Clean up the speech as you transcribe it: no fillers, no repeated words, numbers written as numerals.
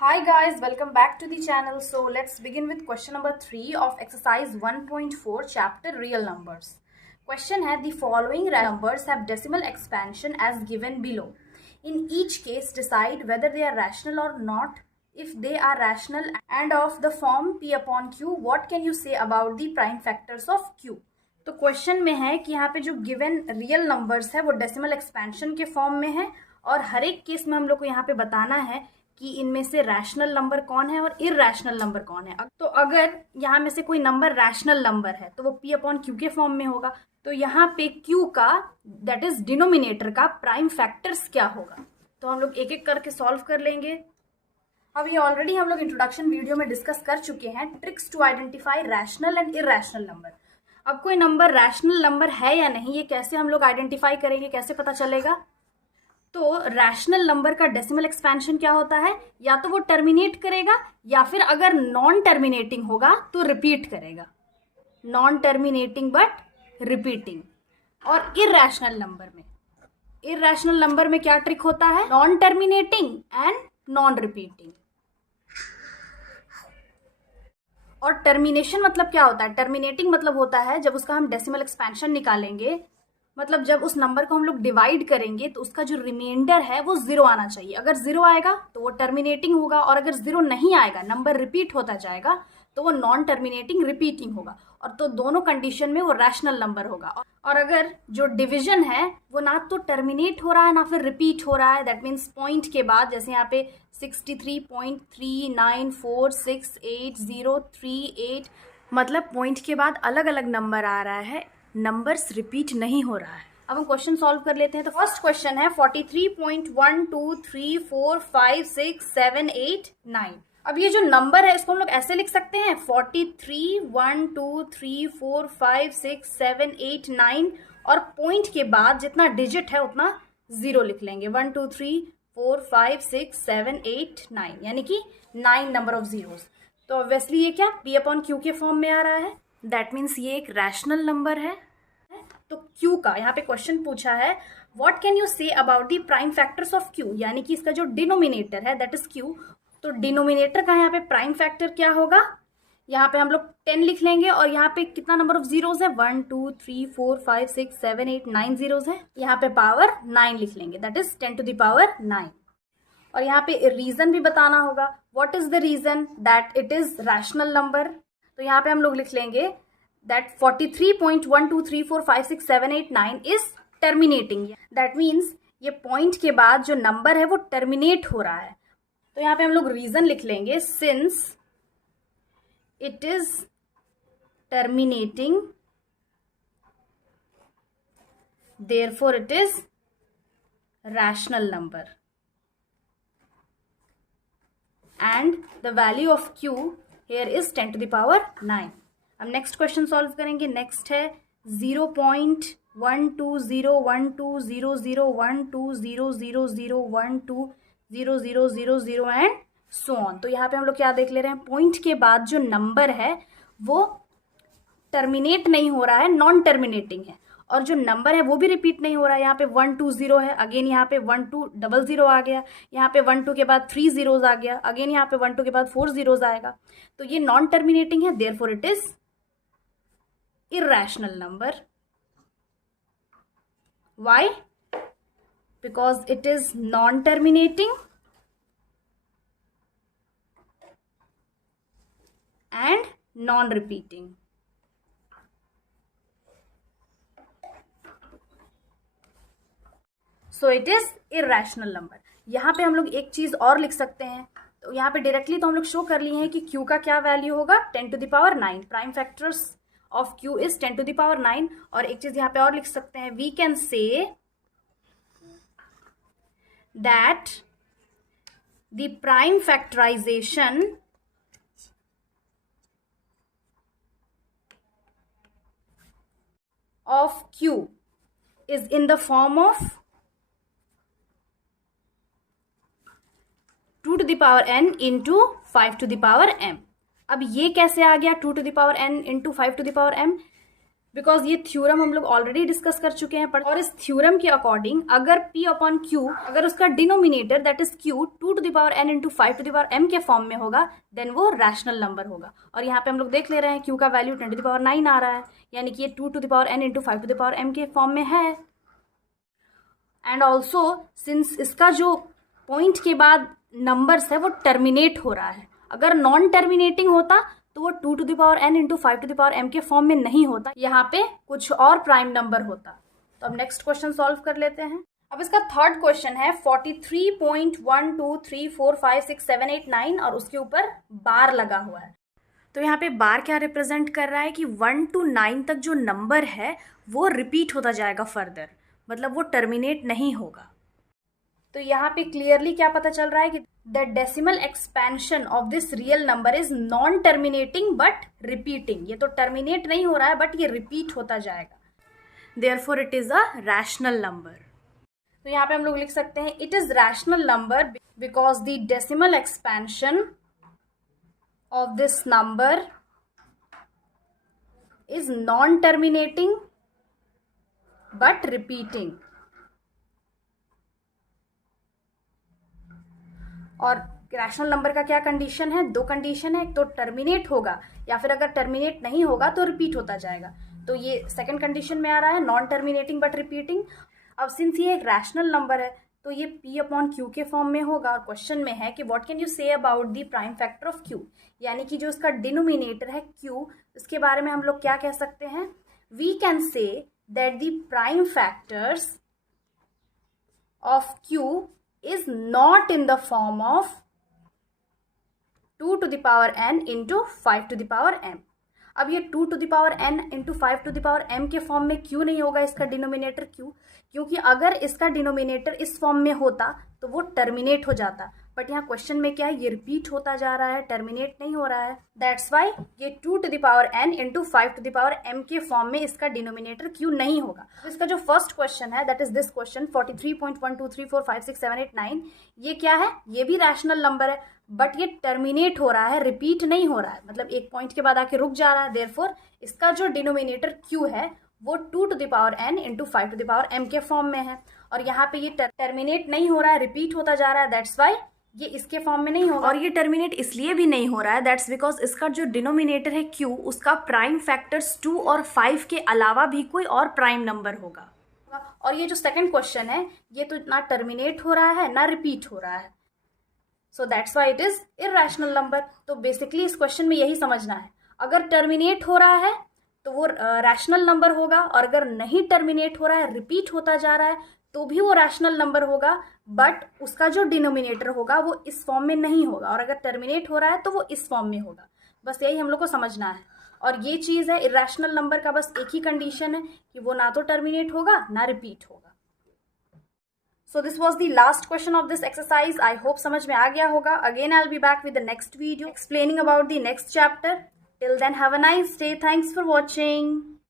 Hi guys, welcome back to the channel. So let's begin with question number 3 of exercise 1.4 chapter real numbers. Question है the following numbers have decimal expansion as given below. In each case decide whether they are rational or not. If they are rational and of the form p upon q, what can you say about the prime factors of q? तो question में है कि यहाँ पे जो given real numbers है वो decimal expansion के फॉर्म में है और हर एक केस में हम लोग को यहाँ पे बताना है कि इनमें से रैशनल नंबर कौन है और इरैशनल नंबर कौन है। तो अगर यहाँ में से कोई नंबर रैशनल नंबर है तो वो p अपॉन क्यू के फॉर्म में होगा। तो यहाँ पे q का दैट इज डिनोमिनेटर का प्राइम फैक्टर्स क्या होगा, तो हम लोग एक एक करके सॉल्व कर लेंगे। अब ये ऑलरेडी हम लोग इंट्रोडक्शन वीडियो में डिस्कस कर चुके हैं, tricks to identify rational and irrational number. अब कोई नंबर रैशनल नंबर है या नहीं ये कैसे हम लोग आइडेंटिफाई करेंगे, कैसे पता चलेगा? तो रैशनल नंबर का डेसिमल एक्सपेंशन क्या होता है, या तो वो टर्मिनेट करेगा या फिर अगर नॉन टर्मिनेटिंग होगा तो रिपीट करेगा। Non terminating but repeating. और इरैशनल नंबर में क्या ट्रिक होता है? Non terminating and non repeating. और टर्मिनेशन मतलब क्या होता है? टर्मिनेटिंग मतलब होता है जब उसका हम डेसिमल एक्सपेंशन निकालेंगे, मतलब जब उस नंबर को हम लोग डिवाइड करेंगे तो उसका जो रिमाइंडर है वो 0 आना चाहिए। अगर 0 आएगा तो वो टर्मिनेटिंग होगा, और अगर 0 नहीं आएगा, नंबर रिपीट होता जाएगा, तो वो नॉन टर्मिनेटिंग रिपीटिंग होगा। और तो दोनों कंडीशन में वो रैशनल नंबर होगा। और अगर जो डिवीजन है वो ना तो टर्मिनेट हो रहा है ना फिर रिपीट हो रहा है, दैट मीन्स पॉइंट के बाद, जैसे यहाँ पे 63.39468038, मतलब पॉइंट के बाद अलग अलग नंबर आ रहा है, नंबर्स रिपीट नहीं हो रहा है। अब हम क्वेश्चन सॉल्व कर लेते हैं। तो फर्स्ट क्वेश्चन है 43.123456789। अब ये जो नंबर है इसको हम लोग ऐसे लिख सकते हैं 4312345678 और पॉइंट के बाद जितना डिजिट है उतना 0 लिख लेंगे। 123456789 यानी कि 9 नंबर ऑफ जीरोस। तो ऑब्वियसली ये क्या p अपॉन q के फॉर्म में आ रहा है, दैट मीन्स ये एक रैशनल नंबर है। तो q का यहाँ पे क्वेश्चन पूछा है what can you say about the prime factors of q, यानी कि इसका जो डिनोमिनेटर है दैट इज q। तो डिनोमिनेटर का यहाँ पे प्राइम फैक्टर क्या होगा? यहाँ पे हम लोग 10 लिख लेंगे और यहाँ पे कितना नंबर ऑफ जीरोस है? 1 2 3 4 5 6 7 8 9 जीरोस है। यहाँ पे पावर 9 लिख लेंगे, that is 10 to the power 9। और यहाँ पे रीजन भी बताना होगा, what is the reason that it is rational number. तो यहाँ पे हम लोग लिख लेंगे that 43.123456789 is terminating, that means ये पॉइंट के बाद जो नंबर है वो टर्मिनेट हो रहा है। तो यहाँ पे हम लोग रीजन लिख लेंगे, since it is terminating therefore it is rational number and the value of q here is 10 to the power 9। अब नेक्स्ट क्वेश्चन सॉल्व करेंगे। नेक्स्ट है 0.1201200012000120000 एंड सो ऑन। तो यहाँ पे हम लोग क्या देख ले रहे हैं, पॉइंट के बाद जो नंबर है वो टर्मिनेट नहीं हो रहा है, नॉन टर्मिनेटिंग है, और जो नंबर है वो भी रिपीट नहीं हो रहा है। यहाँ पे 120 है, अगेन यहाँ पे 1200 आ गया, यहाँ पे 12 के बाद 3 जीरोज आ गया, अगेन यहाँ पे 12 के बाद 4 जीरोज आएगा। तो ये नॉन टर्मिनेटिंग है, therefore it is irrational number. Why? Because it is non terminating and non repeating. So it is irrational number. यहाँ पे हम लोग एक चीज और लिख सकते हैं, तो यहाँ पे डायरेक्टली तो हम लोग शो कर लिए हैं कि q का क्या वैल्यू होगा, 10 to the power 9। Prime factors of q is 10 to the power 9। और एक चीज यहाँ पे और लिख सकते हैं, we can say that the prime factorization of q is in the form of 2 to the power n into 5 to the power m। अब ये कैसे आ गया 2 to the power n into 5 to the power m? Because ये theorem हम लोग already discuss कर चुके हैं। और इस थ्योरम के अकॉर्डिंग अगर p अपॉन क्यू, अगर उसका denominator that is q 2 to the power n into 5 to the power m के फॉर्म में होगा, देन वो रैशनल नंबर होगा। और यहाँ पे हम लोग देख ले रहे हैं q का वैल्यू 10 to the power 9 आ रहा है, यानी कि ये 2 to the power n into 5 to the power m के फॉर्म में है। एंड ऑल्सो सिंस इसका जो पॉइंट के बाद नंबर्स है वो टर्मिनेट हो रहा है, अगर नॉन टर्मिनेटिंग होता तो वो 2 to the power n into 5 to the power m के फॉर्म में नहीं होता, यहाँ पे कुछ और प्राइम नंबर होता। तो अब नेक्स्ट क्वेश्चन सॉल्व कर लेते हैं। अब इसका थर्ड क्वेश्चन है 43.123456789 और उसके ऊपर बार लगा हुआ है। तो यहाँ पे बार क्या रिप्रेजेंट कर रहा है कि 1 to 9 तक जो नंबर है वो रिपीट होता जाएगा फर्दर, मतलब वो टर्मिनेट नहीं होगा। तो यहाँ पे क्लियरली क्या पता चल रहा है कि the decimal expansion of this real number is non terminating but repeating. ये तो टर्मिनेट नहीं हो रहा है बट ये रिपीट होता जाएगा, therefore it is a rational number. तो यहाँ पे हम लोग लिख सकते हैं it is rational number because the decimal expansion of this number is non terminating but repeating. और रैशनल नंबर का क्या कंडीशन है? दो कंडीशन है, एक तो टर्मिनेट होगा या फिर अगर टर्मिनेट नहीं होगा तो रिपीट होता जाएगा। तो ये सेकंड कंडीशन में आ रहा है, नॉन टर्मिनेटिंग बट रिपीटिंग। अब सिंस ये एक रैशनल नंबर है तो ये p अपॉन क्यू के फॉर्म में होगा। और क्वेश्चन में है कि what can you say about the prime factor of q, यानी कि जो इसका डिनोमिनेटर है q, इसके बारे में हम लोग क्या कह सकते हैं? We can say that the prime factors of q is not in the form of 2 to the power n into 5 to the power m। अब ये 2 to the power n into 5 to the power m के form में क्यों नहीं होगा इसका denominator क्यों? क्योंकि अगर इसका डिनोमिनेटर इस फॉर्म में होता तो वो टर्मिनेट हो जाता, बट यहाँ क्वेश्चन में क्या है, ये रिपीट होता जा रहा है, टर्मिनेट नहीं हो रहा है। दैट्स वाई ये 2 to the power n into 5 to the power m के फॉर्म में इसका डिनोमिनेटर क्यों नहीं होगा। तो इसका जो फर्स्ट क्वेश्चन है दैट इज दिस क्वेश्चन 43.123456789, ये क्या है? ये भी रैशनल नंबर है बट ये टर्मिनेट हो रहा है, रिपीट नहीं हो रहा है, मतलब एक पॉइंट के बाद आके रुक जा रहा है। देयरफॉर इसका जो डिनोमिनेटर q है वो 2 to the power n into 5 to the power m के फॉर्म में है। और यहाँ पे ये टर्मिनेट नहीं हो रहा है, रिपीट होता जा रहा है, दैट्स वाई ये इसके फॉर्म में नहीं होगा। और ये टर्मिनेट इसलिए भी नहीं हो रहा है, दैट्स बिकॉज इसका जो डिनोमिनेटर है q, उसका प्राइम फैक्टर्स 2 और 5 के अलावा भी कोई और प्राइम नंबर होगा। और ये जो सेकंड क्वेश्चन है ये तो ना टर्मिनेट हो रहा है ना रिपीट हो रहा है, so that's why it is irrational number. तो बेसिकली इस क्वेश्चन में यही समझना है, अगर टर्मिनेट हो रहा है तो वो रैशनल नंबर होगा, और अगर नहीं टर्मिनेट हो रहा है, रिपीट होता जा रहा है, तो भी वो रैशनल नंबर होगा, बट उसका जो डिनोमिनेटर होगा वो इस फॉर्म में नहीं होगा, और अगर टर्मिनेट हो रहा है तो वो इस फॉर्म में होगा। बस यही हम लोग को समझना है। और ये चीज़ है, इरैशनल नंबर का बस एक ही कंडीशन है कि वो ना तो टर्मिनेट होगा ना रिपीट होगा। So this was the last question of this exercise. I hope समझ में आ गया होगा. Again I'll be back with the next video explaining about the next chapter. Till then, have a nice day. Thanks for watching.